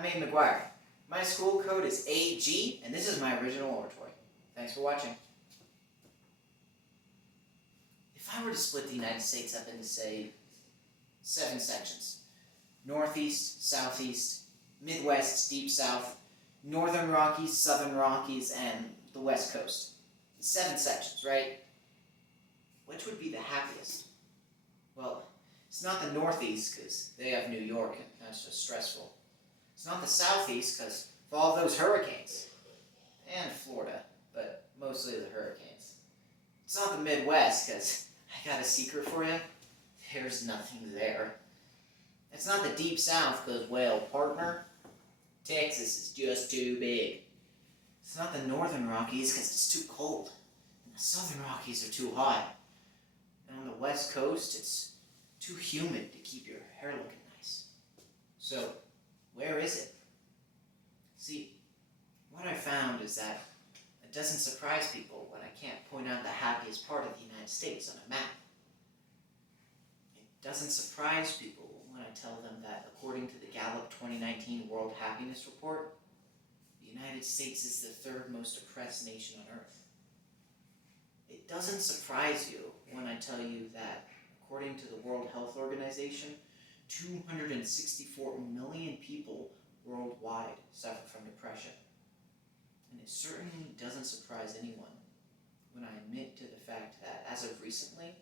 I'm Aidan McGuire. My school code is AG, and this is my original oratory. Thanks for watching. If I were to split the United States up into, say, 7 sections, Northeast, Southeast, Midwest, Deep South, Northern Rockies, Southern Rockies, and the West Coast. 7 sections, right? Which would be the happiest? Well, it's not the Northeast, because they have New York, and that's just stressful. It's not the Southeast, because of all those hurricanes. And Florida, but mostly the hurricanes. It's not the Midwest, because I got a secret for you. There's nothing there. It's not the Deep South, because, well, partner, Texas is just too big. It's not the Northern Rockies, because it's too cold. And the Southern Rockies are too hot. And on the West Coast, it's too humid to keep your hair looking nice. So, where is it? See, what I found is that it doesn't surprise people when I can't point out the happiest part of the United States on a map. It doesn't surprise people when I tell them that according to the Gallup 2019 World Happiness Report, the United States is the 3rd most oppressed nation on earth. It doesn't surprise you when I tell you that according to the World Health Organization, 264 million people worldwide suffer from depression. And it certainly doesn't surprise anyone when I admit to the fact that, as of recently,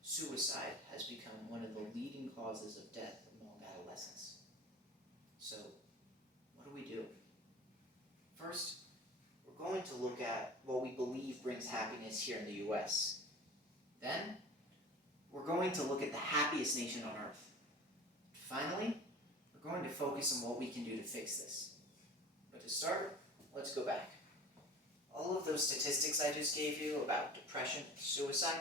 suicide has become one of the leading causes of death among adolescents. So, what do? First, we're going to look at what we believe brings happiness here in the US. Then, we're going to look at the happiest nation on earth. Finally, we're going to focus on what we can do to fix this. But to start, let's go back. All of those statistics I just gave you about depression and suicide,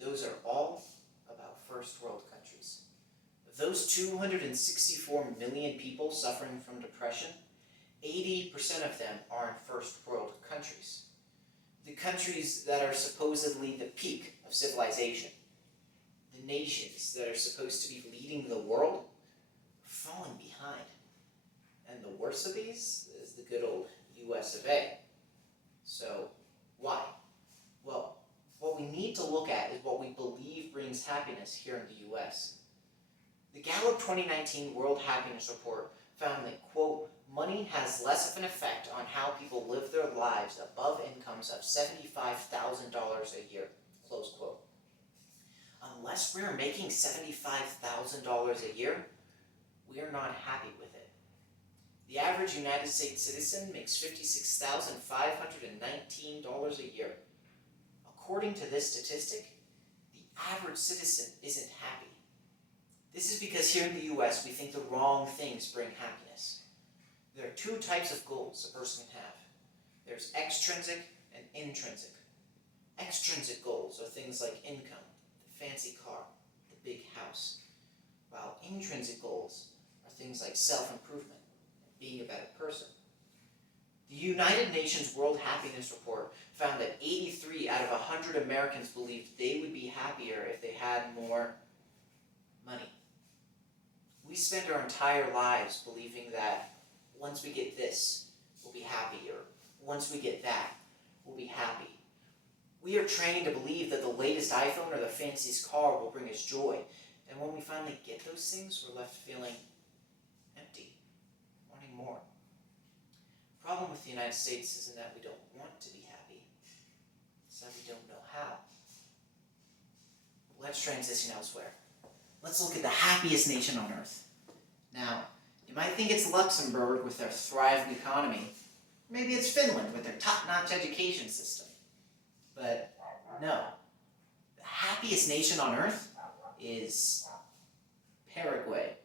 those are all about first world countries. Of those 264 million people suffering from depression, 80% of them are in first world countries. The countries that are supposedly the peak of civilization. The nations that are supposed to be leading the world are falling behind. And the worst of these is the good old US of A. So, why? Well, what we need to look at is what we believe brings happiness here in the US. The Gallup 2019 World Happiness Report found that, quote, money has less of an effect on how people live their lives above incomes of $75,000 a year, close quote. Unless we're making $75,000 a year, we're not happy with it. The average United States citizen makes $56,519 a year. According to this statistic, the average citizen isn't happy. This is because here in the US, we think the wrong things bring happiness. There are 2 types of goals a person can have. There's extrinsic and intrinsic. Extrinsic goals are things like income, the fancy car, the big house, while intrinsic goals are things like self-improvement and being a better person. The United Nations World Happiness Report found that 83 out of 100 Americans believed they would be happier if they had more money. We spend our entire lives believing that once we get this, we'll be happy, or once we get that, we'll be happy. We are trained to believe that the latest iPhone or the fanciest car will bring us joy, and when we finally get those things, we're left feeling empty, wanting more. The problem with the United States isn't that we don't want to be happy, it's that we don't know how. Let's transition elsewhere. Let's look at the happiest nation on earth. Now, you might think it's Luxembourg with their thriving economy. Maybe it's Finland with their top-notch education system. But no. The happiest nation on earth is Paraguay.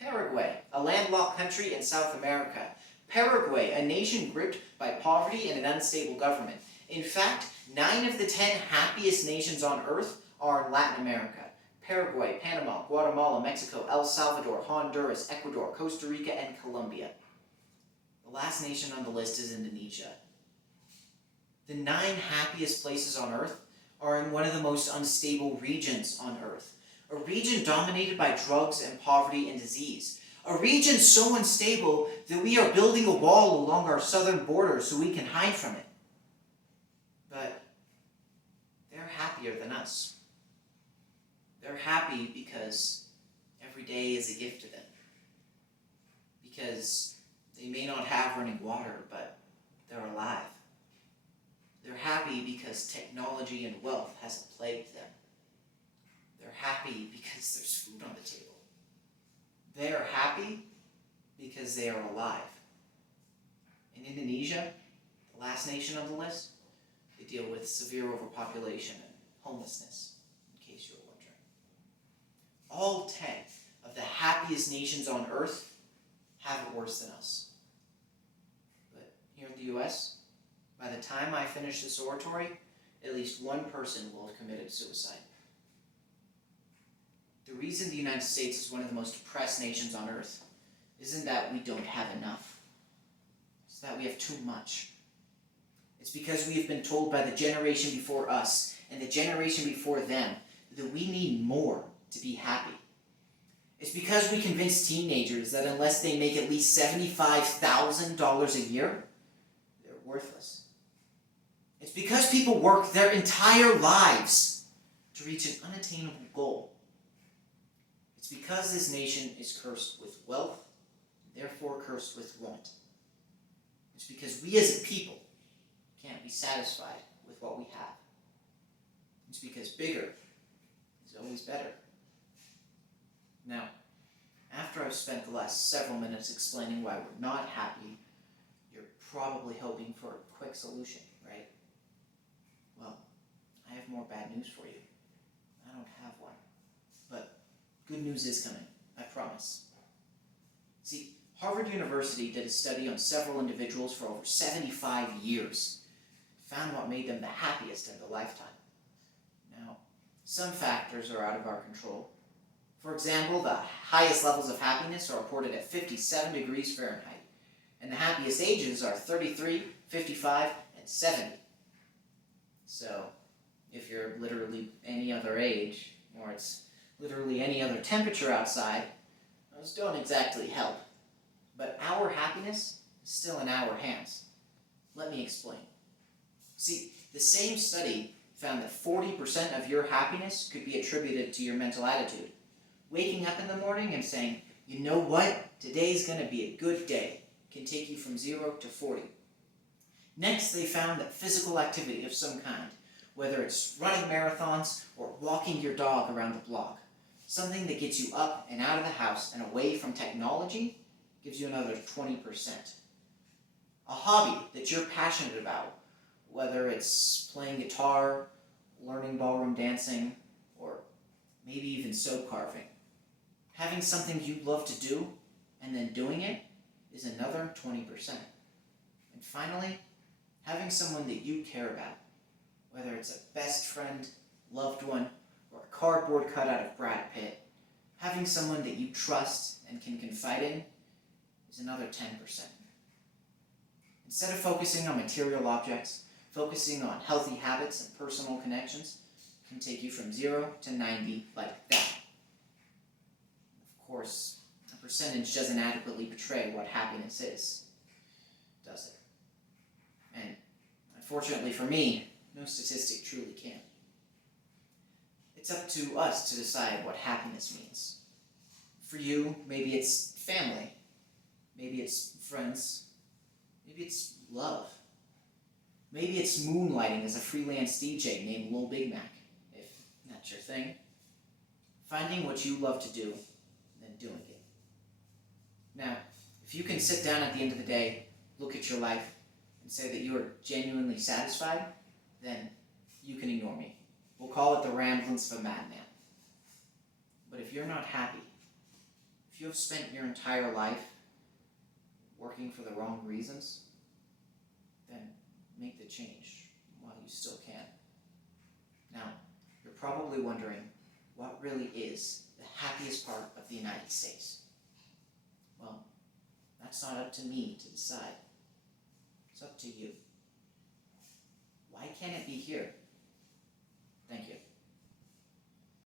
Paraguay, a landlocked country in South America. Paraguay, a nation gripped by poverty and an unstable government. In fact, 9 of the 10 happiest nations on earth are in Latin America. Paraguay, Panama, Guatemala, Mexico, El Salvador, Honduras, Ecuador, Costa Rica, and Colombia. The last nation on the list is Indonesia. The 9 happiest places on earth are in one of the most unstable regions on earth. A region dominated by drugs and poverty and disease. A A region so unstable that we are building a wall along our southern border so we can hide from it. But they're happier than us. They're happy because every day is a gift to them. Because they may not have running water, but they're alive. They're happy because technology and wealth hasn't plagued them. They're happy because there's food on the table. They are happy because they are alive. In Indonesia, the last nation on the list, they deal with severe overpopulation and homelessness, in case you were wondering. All 10 of the happiest nations on earth have it worse than us. But here in the US, by the time I finish this oratory, at least one person will have committed suicide. The reason the United States is one of the most oppressed nations on earth isn't that we don't have enough. It's that we have too much. It's because we have been told by the generation before us and the generation before them that we need more to be happy. It's because we convince teenagers that unless they make at least $75,000 a year, they're worthless. It's because people work their entire lives to reach an unattainable goal. It's because this nation is cursed with wealth, and therefore cursed with want. It's because we as a people can't be satisfied with what we have. It's because bigger is always better. Now, after I've spent the last several minutes explaining why we're not happy, you're probably hoping for a quick solution, right? Well, I have more bad news for you. I don't have one. But good news is coming, I promise. See, Harvard University did a study on several individuals for over 75 years, found what made them the happiest in their lifetime. Now, some factors are out of our control. For example, the highest levels of happiness are reported at 57 degrees Fahrenheit, and the happiest ages are 33, 55, and 70. So, if you're literally any other age, or it's literally any other temperature outside, those don't exactly help. But our happiness is still in our hands. Let me explain. See, the same study found that 40% of your happiness could be attributed to your mental attitude. Waking up in the morning and saying, you know what, today's going to be a good day, can take you from 0 to 40. Next, they found that physical activity of some kind, whether it's running marathons or walking your dog around the block, something that gets you up and out of the house and away from technology, gives you another 20%. A hobby that you're passionate about, whether it's playing guitar, learning ballroom dancing, or maybe even soap carving. Having something you love to do and then doing it is another 20%. And finally, having someone that you care about, whether it's a best friend, loved one, or a cardboard cutout of Brad Pitt, having someone that you trust and can confide in is another 10%. Instead of focusing on material objects, focusing on healthy habits and personal connections can take you from 0 to 90 like that. Of course, a percentage doesn't adequately portray what happiness is, does it? And unfortunately for me, no statistic truly can. It's up to us to decide what happiness means. For you, maybe it's family, maybe it's friends, maybe it's love. Maybe it's moonlighting as a freelance DJ named Lil Big Mac, if that's your thing. Finding what you love to do, and then doing it. Now, if you can sit down at the end of the day, look at your life, and say that you are genuinely satisfied, then you can ignore me. We'll call it the ramblings of a madman. But if you're not happy, if you have spent your entire life working for the wrong reasons, then make the change while you still can. Now, you're probably wondering, what really is the happiest part of the United States? Well, that's not up to me to decide. It's up to you. Why can't it be here? Thank you.